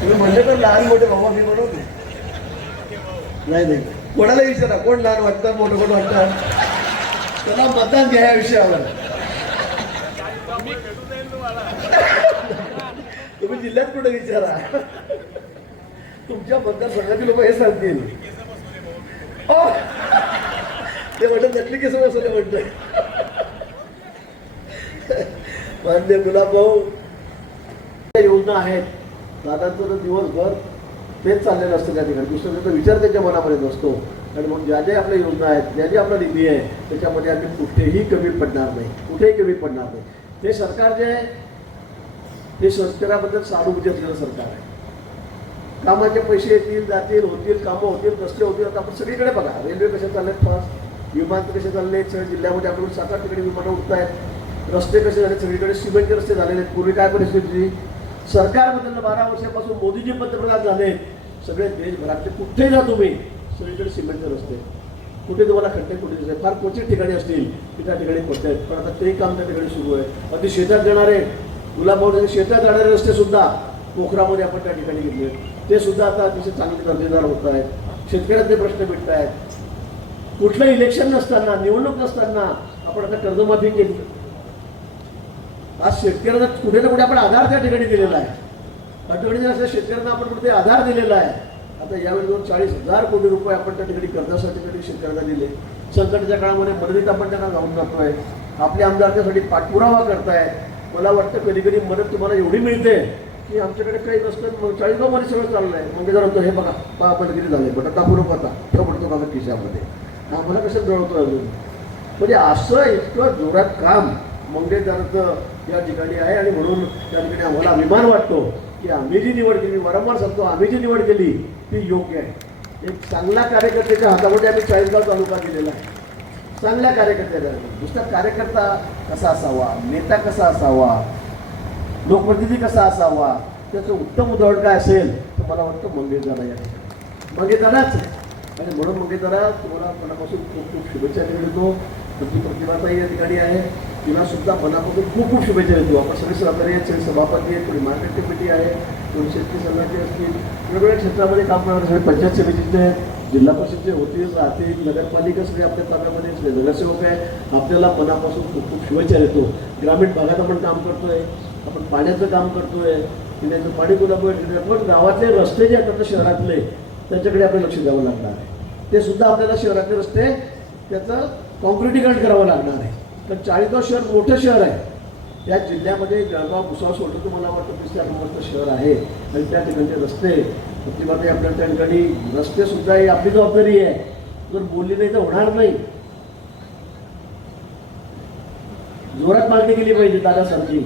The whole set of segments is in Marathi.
तुम्ही म्हणले तर लहान मोठे बाबा मी बनवतो नाही कोणाला विचारा कोण लहान वाटतं मोठं कोण वाटतं त्याला मतदान घ्या या विषयावर. तुम्ही जिल्ह्यात कुठे विचारा तुमच्या मतदारसंघातील लोक हे सांगतील ते म्हणत नकली केस बसवले म्हणतोय. मान्य गुलाब भाऊ योजना आहेत दादांचं दिवसभर तेच चाललेलं असतं त्या ठिकाणी दुसरं त्याचा विचार त्यांच्या मनामध्ये नसतो. आणि मग ज्या ज्या आपल्या योजना आहेत ज्या ज्या आपला निधी आहे त्याच्यामध्ये आम्ही कुठेही कमी पडणार नाही कुठेही कमी पडणार नाही. ते सरकार जे आहे ते शेतकऱ्याबद्दल सहानुभूती असलेलं सरकार आहे. कामाचे पैसे येतील जातील होतील कामं होतील रस्ते होतील. आता आपण सगळीकडे बघा रेल्वे कसे चाललेत फास्ट विमान कसे चालले सगळ्या जिल्ह्यामध्ये आपल्याकडून 7-8 ठिकाणी विमानं उठत आहेत. रस्ते कसे झाले सगळीकडे सिमेंटचे रस्ते झालेले आहेत. पूर्वी काय परिस्थिती सरकार बदललं 12 वर्षापासून मोदीजी पंतप्रधान झाले सगळे देशभरातले कुठेही जा तुम्ही सगळीकडे सिमेंटचे रस्ते कुठे तुम्हाला खड्डे कुठे दिसते फार क्वचित ठिकाणी असतील की त्या ठिकाणी पडत आहेत. पण आता ते काम त्या ठिकाणी सुरू आहे. अगदी शेतात जाणारे गुलाबभाऊ शेतात जाणारे रस्ते सुद्धा पोखरामध्ये आपण त्या ठिकाणी घेतले ते सुद्धा आता अतिशय चांगले दर्जेदार होत आहेत. शेतकऱ्यांचे प्रश्न मिटत आहेत. कुठलं इलेक्शन नसताना निवडणूक नसताना आपण आता कर्जमाफी केली. आज शेतकऱ्यांना कुठे ना कुठे आपण आधार त्या ठिकाणी दिलेला आहे. अडचणीच्या असल्या शेतकऱ्यांना आपण कुठे आधार दिलेला आहे. आता यावेळी 40,000 कोटी रुपये आपण त्या ठिकाणी कर्जासाठी शेतकऱ्यांना दिले. संकटाच्या काळामध्ये मदतीत आपण त्यांना जाऊन जातोय. आपले आमदार त्यासाठी पाठपुरावा करतायत. मला वाटतं कधी कधी मदत तुम्हाला एवढी मिळते की आमच्याकडे काही नसतं 40 मध्ये सगळं चाललंय. मग जर हे बघा पापलगिरी झाले बट दाखवून होता तो पडतो माझा खिशामध्ये आम्हाला कसं जळवतो अजून. म्हणजे असं इतकं जोरात काम मंगेशकरांचं या ठिकाणी आहे. आणि म्हणून त्या ठिकाणी आम्हाला अभिमान वाटतो की आम्ही जी निवड केली वारंवार सांगतो आम्ही जी निवड केली ती योग्य आहे. एक चांगला कार्यकर्त्याच्या हातामध्ये आम्ही 40गाव तालुका दिलेला आहे. चांगल्या कार्यकर्त्याला नुसता कार्यकर्ता कसा असावा नेता कसा असावा लोकप्रतिनिधी कसा असावा त्याचं उत्तम उदाहरण काय असेल तर मला वाटतं मंगेशदादा या ठिकाणी मंगेशदादाच आहे. आणि म्हणून मंगेशदादा तुम्हाला मनापासून खूप खूप शुभेच्छा देतो. तुमची प्रतिभाताई या ठिकाणी आहे तिला सुद्धा मनापासून खूप खूप शुभेच्छा देतो. आपण सगळे सहकारी आहेत सगळे सभापती आहेत थोडी मार्केट कमिटी आहे थोडी शेतकरी संघाचे असतील वेगवेगळ्या क्षेत्रामध्ये काम करणारे सगळे पंचायत समितीचे आहेत जिल्हा परिषदचे होतील राहतील नगरपालिका सगळे आपल्या ताब्यामध्ये सगळे नगरसेवक आहेत. आपल्याला मनापासून खूप खूप शुभेच्छा देतो. ग्रामीण भागात आपण काम करतोय आपण पाण्याचं काम करतोय पिण्याचं पाणी गुलाब पण गावातले रस्ते जे आहेत शहरातले त्याच्याकडे आपलं लक्ष द्यावं लागणार आहे. ते सुद्धा आपल्याला शहरातले रस्ते त्याचं कॉन्क्रिटीकरण करावं लागणार आहे. तर 40गाव शहर मोठं शहर आहे. या जिल्ह्यामध्ये जळगाव भुसावळ सोडलं तर मला वाटतं 30 नंबरचं शहर आहे. आणि त्या ठिकाणचे रस्ते प्रतिभाताई आपल्याला त्या ठिकाणी रस्ते सुद्धा ही आपली जबाबदारी आहे. जर बोलली नाही तर होणार नाही. जोरात मागणी केली पाहिजे दादासारखी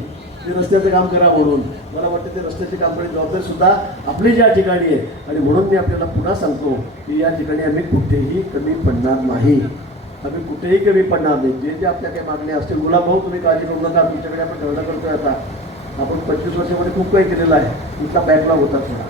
ते रस्त्याचं काम करा म्हणून. मला वाटतं ते रस्त्याचे काम करण्याची जबाबदारी सुद्धा आपली ज्या ठिकाणी आहे. आणि म्हणून मी आपल्याला पुन्हा सांगतो की या ठिकाणी आम्ही कुठेही कमी पडणार नाही. आम्ही कुठेही कमी पडणार नाही. जे जे आपल्या काही मागण्या असतील गुलाबभाऊ तुम्ही काळजी करू नका तुमच्याकडे आपण धरणा करतोय. आता आपण 25 वर्षामध्ये खूप काही केलेलं आहे. तुमचा बॅकलॉग होता थोडा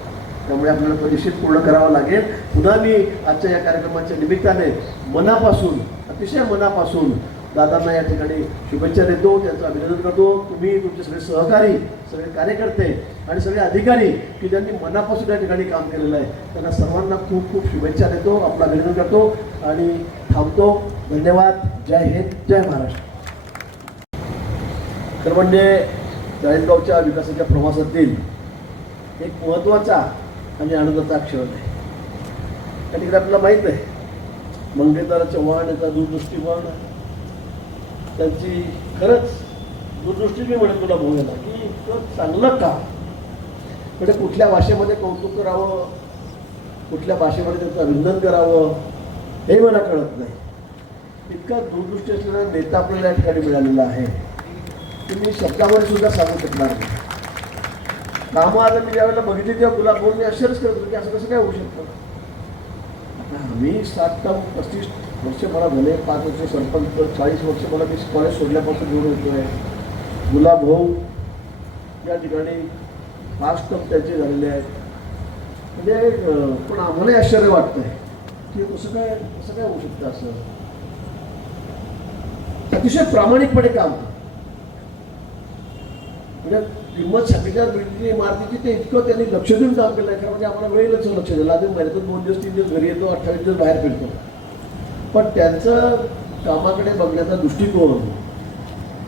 त्यामुळे आपल्याला निश्चित पूर्ण करावं लागेल. पुन्हा मी आजच्या या कार्यक्रमाच्या निमित्ताने मनापासून अतिशय मनापासून दादांना या ठिकाणी शुभेच्छा देतो त्यांचं अभिनंदन करतो. तुम्ही तुमचे सगळे सहकारी सगळे कार्यकर्ते आणि सगळे अधिकारी की ज्यांनी मनापासून या ठिकाणी काम केलेलं आहे त्यांना सर्वांना खूप खूप शुभेच्छा देतो आपलं अभिनंदन करतो आणि थांबतो. धन्यवाद. जय हिंद जय महाराष्ट्र. तर म्हणजे 40गावच्या विकासाच्या प्रवासातील एक महत्त्वाचा आणि आनंदाचा क्षण आहे. त्या ठिकाणी आपल्याला माहीत आहे मंगेशदादा चव्हाण याचा दूरदृष्टीकोन त्यांची खरंच दूरदृष्टी मी म्हणत तुला बोलायला की इतकं चांगलं काम म्हणजे कुठल्या भाषेमध्ये कौतुक करावं कुठल्या भाषेमध्ये त्यांचं अभिनंदन करावं हे मला कळत नाही. इतका दूरदृष्टी असलेला नेता आपल्याला या ठिकाणी मिळालेला आहे की मी शब्दामध्ये सुद्धा सांगू शकणार नाही. कामं आता मी ज्यावेळेला बघितली तेव्हा गुलाबभाऊ मी आश्चर्यच करत होतो की असं कसं काय होऊ शकतं. मी 35 वर्ष मला झाले 5 वर्ष सरपंच 40 वर्ष मला मी कॉलेज सोडल्यापासून निवडून येतोय. गुलाबभाऊ या ठिकाणी 5 टर्म त्याचे झालेले आहेत. म्हणजे पण आम्हालाही आश्चर्य वाटतंय की कसं काय होऊ शकतं. असं अतिशय प्रामाणिकपणे काम म्हणजे किंमत सांगितल्यावर मिळते इमारतीची ते इतकं त्यांनी लक्ष देऊन काम केलं आहे. म्हणजे आम्हाला वेळेलच लक्ष दिलं. आधी महिन्यातून 2 दिवस 3 दिवस घरी येतो, 28 दिवस बाहेर फिरतो. पण त्यांचं कामाकडे बघण्याचा दृष्टिकोन,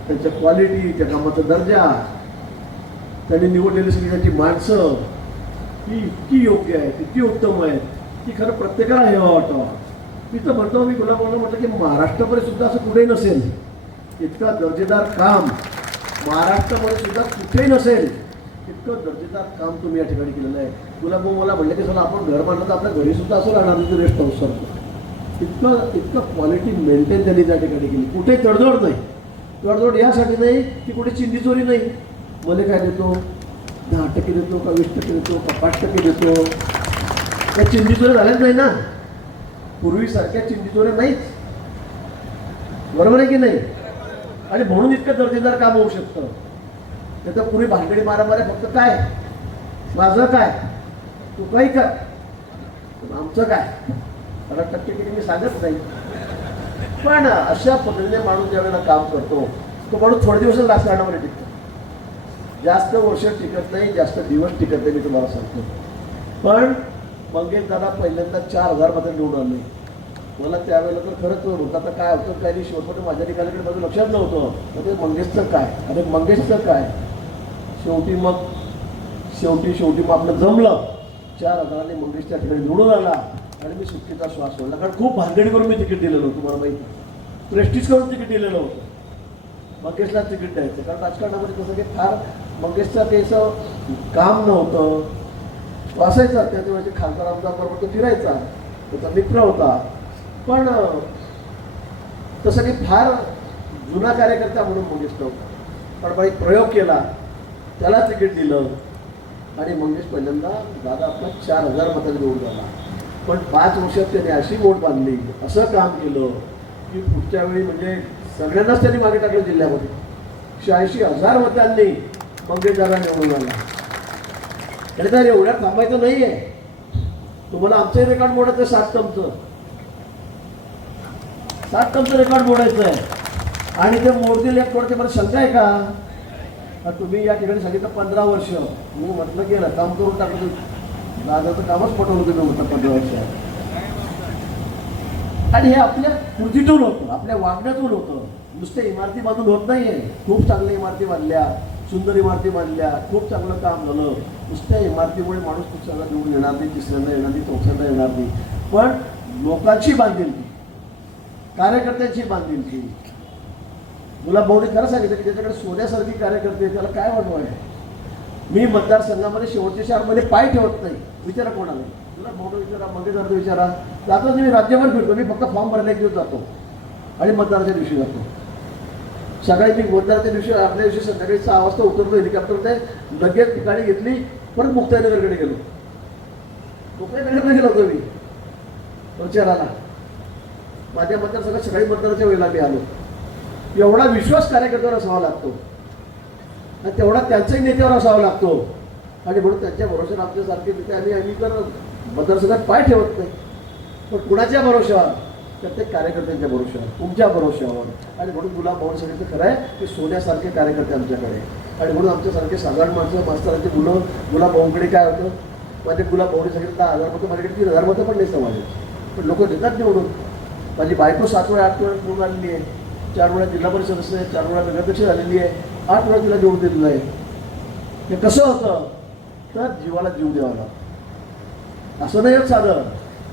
त्यांच्या क्वालिटी, त्या कामाचा दर्जा, त्यांनी निवडलेली सगळी त्यांची माणसं ही इतकी योग्य आहे, इतकी उत्तम आहे की खरं प्रत्येकाला हे वाटावं. मी तर म्हणतो, मी गुलाबाला म्हटलं की महाराष्ट्रामध्ये सुद्धा असं कुठेही नसेल इतका दर्जेदार काम, महाराष्ट्रामध्ये सुद्धा कुठेही नसेल इतकं दर्जेदार काम तुम्ही या ठिकाणी केलेलं आहे. गुलाबभाऊ मला म्हणलं की चला आपण घर बांधलं तर आपल्या घरी सुद्धा असं राहणार नाही, रेस्ट हाऊस सारखं. इतकं क्वालिटी मेंटेन त्यांनी त्या ठिकाणी केली. कुठे तडजोड नाही. तडजोड यासाठी नाही की कुठे चिंधीचोरी नाही. मला काय देतो, 10% देतो का 20% देतो का 5% देतो. त्या चिंधीचोऱ्या झाल्याच नाही ना, पूर्वीसारख्या चिंधीचोऱ्या नाहीच. बरोबर आहे की नाही? आणि म्हणून इतकं दर्जेदार काम होऊ शकतं. त्याचं पुरी भानगडी मारामाऱ्या फक्त काय, माझं काय, तू काही कर, आमचं काय, 10% मी सांगत नाही. पण अशा पद्धतीने माणूस ज्यावेळेला काम करतो तो माणूस थोडे दिवसच राजकारणामध्ये टिकतो. जास्त वर्ष टिकत नाही, जास्त दिवस टिकत नाही, मी तुम्हाला सांगतो. पण मंगेश दादा पहिल्यांदा 4000 मध्ये निवडून आले. मला त्यावेळेला तर खरंच होतं, आता काय होतं काय नाही, शेवटपर्यंत माझ्या ठिकाणाकडे माझं लक्षात नव्हतं. मग ते मंगेशचं काय, अरे मंगेशचं काय, शेवटी मग आपलं जमलं. 4000 मंगेश त्या ठिकाणी निवडून आला आणि मी सुट्टीचा श्वास सोडला. कारण खूप भानगडी करून मी तिकीट दिलेलं होतं, तुम्हाला माहिती, प्रेस्टिज करून तिकीट दिलेलं होतं. मंगेशला तिकीट द्यायचं, कारण राजकारणामध्ये कसं की फार मंगेशचं त्याचं काम नव्हतं. वाचायचा त्याच्या वेळेचे खासदार आमदार बरोबर तो फिरायचा, त्याचा मित्र होता. पण तसं की फार जुना कार्यकर्ता म्हणून मंगेश नव्हता. पण बाई प्रयोग केला, त्याला तिकीट दिलं आणि मंगेश पहिल्यांदा दादा आपला 4000 मतांनी निवडून आला. पण 5 वर्षात त्याने अशी वोट बांधली, असं काम केलं की पुढच्या वेळी म्हणजे सगळ्यांनाच त्यांनी मागे टाकलं. जिल्ह्यामध्ये 86,000 मतांनी मंगेश दादा निवडून आला. तरी तर एवढ्या थांबायचं नाही आहे. तुम्हाला आमचं रेकॉर्ड मोडायचं, 7 टर्मचं रेकॉर्ड मोडायचं आहे. आणि ते मोडतील एक थोडं, मला शंका आहे का? तुम्ही या ठिकाणी सांगितलं 15 वर्ष, मी म्हटलं गेलं काम करून टाकलं. दादाचं कामच पटवलं तुम्ही म्हटलं 15 वर्ष. आणि हे आपल्या कृतीतून होतं, आपल्या वागण्यातून होतं. नुसत्या इमारती बांधून होत नाही आहे. खूप चांगल्या इमारती बांधल्या, सुंदर इमारती बांधल्या, खूप चांगलं काम झालं. नुसत्या इमारतीमुळे माणूस खूप चांगला निवडून येणार नाही, तिसऱ्यांदा येणार नाही, चौथ्यांदा येणार नाही. पण लोकांची बांधिलकी, कार्यकर्त्यांची बांधिलकी. गुलाबभाऊने खरं सांगितलं की त्याच्याकडे सोन्यासारखी कार्यकर्ते, त्याला काय वाटव आहे. मी मतदारसंघामध्ये शेवटच्या 4 महिने पाय ठेवत नाही. विचारा कोणाला, गुलाबभाऊला विचारा, मंगेशदार विचारा. जातो मी राज्यभर फिरतो. मी फक्त फॉर्म भरायला एक दिवस जातो आणि मतदानाच्या दिवशी जातो. सकाळी मी मतदानाच्या दिवशी, आपल्या दिवशी संध्याकाळी 6 वाजता उतरतो हेलिकॉप्टरने, लगेच ठिकाणी घेतली, परत मुक्ताईनगरकडे गेलो. मुक्ताईनगरला गेलो होतो मी प्रचाराला. माझ्या मतदारसंघात सकाळी मतदानाच्या वेळेला मी आलो. एवढा विश्वास कार्यकर्त्यावर असावा लागतो आणि तेवढा त्यांच्याही नेत्यावर असावा लागतो. आणि म्हणून त्यांच्या भरोश्यावर आमच्यासारखे नेते आम्ही तर मतदारसंघात पाय ठेवत नाही. पण कुणाच्या भरोश्यावर? प्रत्येक कार्यकर्त्यांच्या भरोश्यावर, तुमच्या भरोश्यावर. आणि म्हणून गुलाबभाऊने सांगितलं खरं आहे की सोन्यासारखे कार्यकर्ते आमच्याकडे. आणि म्हणून आमच्यासारखे साधारण माणसं, मास्तरांची मुलं गुलाबभाऊंकडे काय होतं, माझ्या गुलाबभाऊने सांगितलं 10,000 मतं, माझ्याकडे 3,000 मतं पण नाही समाजाची. पण लोक देतात निवडून. माझी बायको 7 वेळा 8 वेळा निवडून आलेली आहे. 4 वेळा जिल्हा परिषद सदस्य आहे, 4 वेळा नगराध्यक्ष झालेली आहे, 8 वेळा तिला निवडून दिलेलं आहे. हे कसं होतं तर जीवाला जीव द्यावा लागतो. असं नाही होत साधं.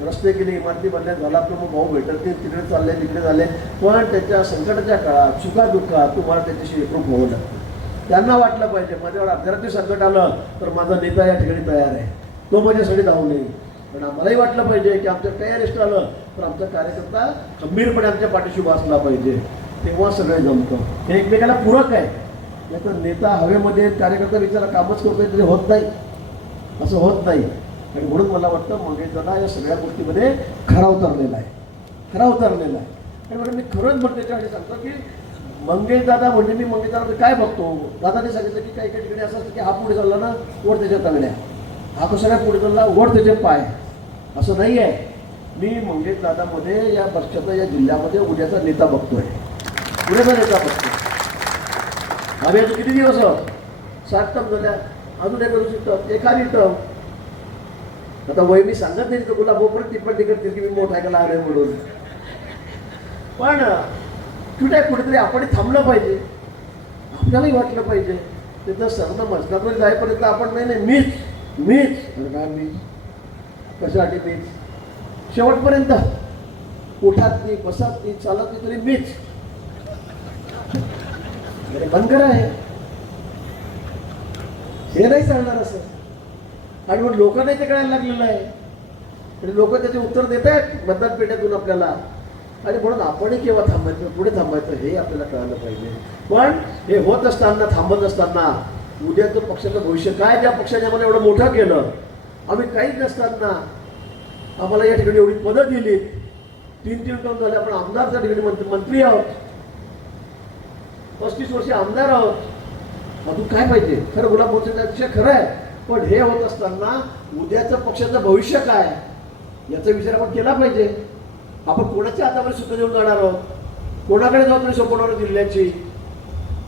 रस्ते केले, इमारती बनल्या, झाला तर मग भाऊ भेटत नाही, तिकडे चालले तिकडे झाले. पण त्याच्या संकटाच्या काळात, सुखादुःखात तुम्हाला त्याच्याशी एकरूप व्हावं लागतं. त्यांना वाटलं पाहिजे माझ्यावर अर्ध्यारात्री संकट आलं तर माझा नेता या ठिकाणी तयार आहे, तो माझ्यासाठी धावू नये. पण आम्हालाही वाटलं पाहिजे की आमच्या तयारीस्ट आलं तर आमचा कार्यकर्ता खंबीरपणे आमच्या पाठीशी बसला पाहिजे. तेव्हा सगळे जमतं. हे एकमेकाला पूरक आहे. नाहीतर नेता हवेमध्ये, कार्यकर्ता विचारा कामच करतोय तरी होत नाही, असं होत नाही. आणि म्हणून मला वाटतं मंगेश दादा या सगळ्या गोष्टीमध्ये खरा उतरलेला आहे. आणि म्हणून मी खरंच म्हणते त्याच्यासाठी सांगतो की मंगेश दादा म्हणजे मी मंगेश दादा काय बघतो. दादाने सांगितलं की काही काही ठिकाणी असं असतं की हा पुढे चालला ना ओढ त्याच्या तगड्या, हा कसा काय पुढे चालला ओढ त्याचे पाय. असं नाही आहे. मी मंगेश दादामध्ये या पक्षाचा, या जिल्ह्यामध्ये उद्याचा नेता बघतोय. उद्याचा नेता बघतोय. आम्ही किती दिवस 7 टर्म झाल्या, अजून एक वर्षी टर्म, एखादी टर्म. आता वय मी सांगत नाही तर गुलाब परत टिप्पणी करतील की मी मोठा आहे का लहान आहे म्हणून. पण कुठेतरी आपण थांबलं पाहिजे, आपल्यालाही वाटलं पाहिजे. तिथं सर्ण मसनामध्ये जाईपर्यंत आपण नाही मीच काय मीच कशासाठी मीच, शेवटपर्यंत उठात नाही, बसात नाही, चालत नाही तरी मीच. बंद करा हे नाही चालणार असं. आणि मग लोकांना ते कळायला लागलेलं आहे आणि लोक त्याचे उत्तर देत आहेत मतदान पेट्यातून आपल्याला. आणि म्हणून आपणही केव्हा थांबायचं, पुढे थांबायचं हे आपल्याला कळायला पाहिजे. पण हे होत असताना, थांबत असताना उद्याचं पक्षाचं भविष्य काय, ज्या पक्षाने आम्हाला एवढं मोठं केलं, आम्ही काहीच नसताना आम्हाला या ठिकाणी एवढी पदं दिली, 3 टर्म झाले, आपण आमदारच्या ठिकाणी मंत्री आहोत, 35 वर्षे आमदार आहोत. अजून काय पाहिजे. खरं गुलाब मोर्चाचा खरं आहे. पण हे होत असताना उद्याचं पक्षाचं भविष्य काय याचा विचार आपण केला पाहिजे. आपण कोणाच्या हातावर सुद्धा देऊन जाणार आहोत, कोणाकडे जबाबदारी सोपवणार जिल्ह्याची,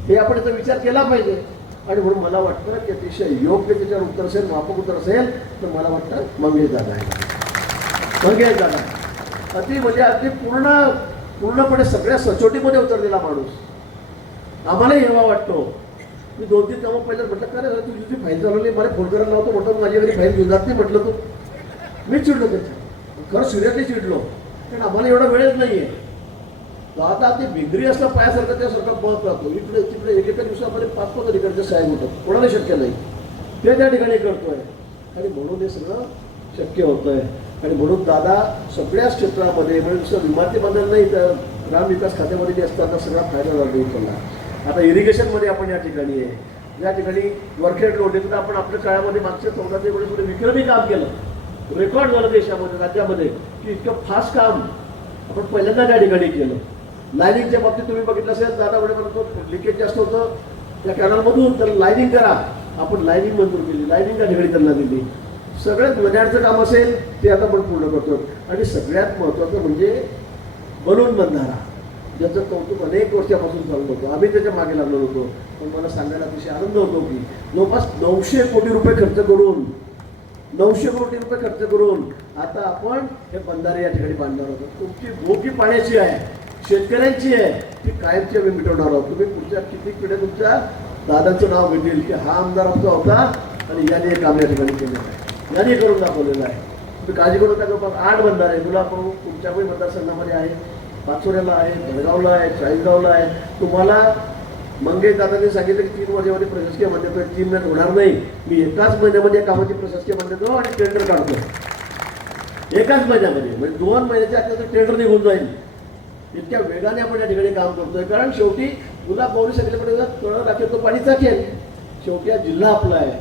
हे आपण याचा विचार केला पाहिजे. आणि म्हणून मला वाटतं की अतिशय योग्य त्याच्यावर उत्तर असेल, माफक उत्तर असेल तर मला वाटतं मंगेश दादा आहे. मंगेश दादा अगदी पूर्णपणे सगळ्या सचोटीमध्ये उतरलेला माणूस. आम्हालाही हेवा वाटतो. मी 2-3 कामं पहिलं म्हटलं काय रे तुझी तुझी फाईल चालवली, मला फोन करायला लावतो, म्हटलं माझी घरी फाईल घेऊन जात नाही म्हटलं. तू मी चिडलो त्याच्या, खरं सिरियसली चिडलो. कारण आम्हाला एवढा वेळच नाही आहे. आता ते भिंगरी असला पायासारखं त्यासारखं बघत राहतो इकडे तिकडे. एकेका दिवसामध्ये 5-5 अधिकाऱ्याचे साहेब होतात, कोणाला शक्य नाही ते त्या ठिकाणी करतोय. आणि म्हणून हे सगळं शक्य होतंय. आणि म्हणून दादा सगळ्याच क्षेत्रामध्ये म्हणजे नुसतं इमारतीबद्दल नाही तर ग्रामविकास खात्यामध्ये जे असताना सगळा फायदा झाला उचलला. आता इरिगेशनमध्ये आपण या ठिकाणी आहे, या ठिकाणी वरखेड रोड तर आपण आपल्या काळामध्ये मागच्या 14 ते पुढे विक्रमी काम केलं. रेकॉर्ड झालं देशामध्ये, राज्यामध्ये की इतकं फास्ट काम आपण पहिल्यांदा त्या ठिकाणी केलं. लायनिंगच्या बाबतीत तुम्ही बघितलं असेल, दादा म्हणे म्हणतो लिकेज जास्त होतं त्या कॅनलमधून, तर लायनिंग करा. आपण लायनिंग मंजूर केली, लायनिंग त्या ठिकाणी त्यांना दिली. सगळ्यात मजाचं काम असेल ते आता आपण पूर्ण करतो. आणि सगळ्यात महत्त्वाचं म्हणजे बलून बंधारा, ज्याचं कौतुक अनेक वर्षापासून चालू होतं. आम्ही त्याच्या मागे लागलो होतो. पण मला सांगायला अतिशय आनंद होतो की जवळपास 900 कोटी रुपये खर्च करून 900 कोटी रुपये खर्च करून आता आपण हे बंधारे या ठिकाणी बांधणार आहोत. तुमची भोगी पाण्याची आहे, शेतकऱ्यांची आहे, ती कायमची आम्ही मिटवणार आहोत. तुम्ही पुढच्या किती पिढ्या तुमच्या दादाचं नाव भेटेल की हा आमदार आमचा होता आणि याने हे काम या ठिकाणी केलेलं आहे, याने करून दाखवलेलं आहे. तुम्ही काळजी करू नका. जवळपास 8 बंधारे तुला तुमच्याही मतदारसंघामध्ये आहे, पाचोऱ्याला आहे, बेळगावला आहे, चाळीसगावला आहे. तुम्हाला मंगेश दादांनी सांगितलं की 3 वर्षामध्ये प्रशासकीय मान्यता 3 महिन्यात होणार नाही. मी एकाच महिन्यामध्ये कामाची प्रशासकीय मान्यता आणि टेंडर काढतो. एकाच महिन्यामध्ये म्हणजे 2 महिन्याच्या आत टेंडर निघून जाईल. इतक्या वेगाने आपण या ठिकाणी काम करतोय. कारण शेवटी गुलाब भाऊनी सांगितल्यापर्यंत तळ राखेल तो पाणी चाकेल. शेवटी हा जिल्हा आपला आहे,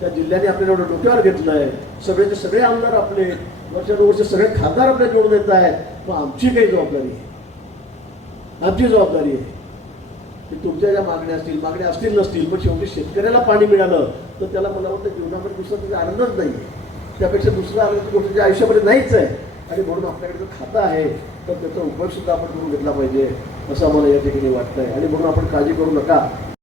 त्या जिल्ह्याने आपल्याला एवढं डोक्यावर घेतलं आहे. सगळेचे सगळे आमदार आपले, वर्षानुवर्ष सगळे खासदार आपल्याला जोडून येत आहेत. मग आमची काही जबाबदारी आहे, आमची जबाबदारी आहे की तुमच्या ज्या मागण्या असतील नसतील, पण शेवटी शेतकऱ्याला पाणी मिळालं तर त्याला मला वाटतं जीवनामध्ये दुसरा त्याचा आनंदच नाही आहे. त्यापेक्षा दुसरा आनंद गोष्टीच्या आयुष्यामध्ये नाहीच आहे. आणि म्हणून आपल्याकडे जर खातं आहे तर त्याचा उपयोग सुद्धा आपण करून घेतला पाहिजे असं आम्हाला या ठिकाणी वाटतंय. आणि म्हणून आपण काळजी करू नका.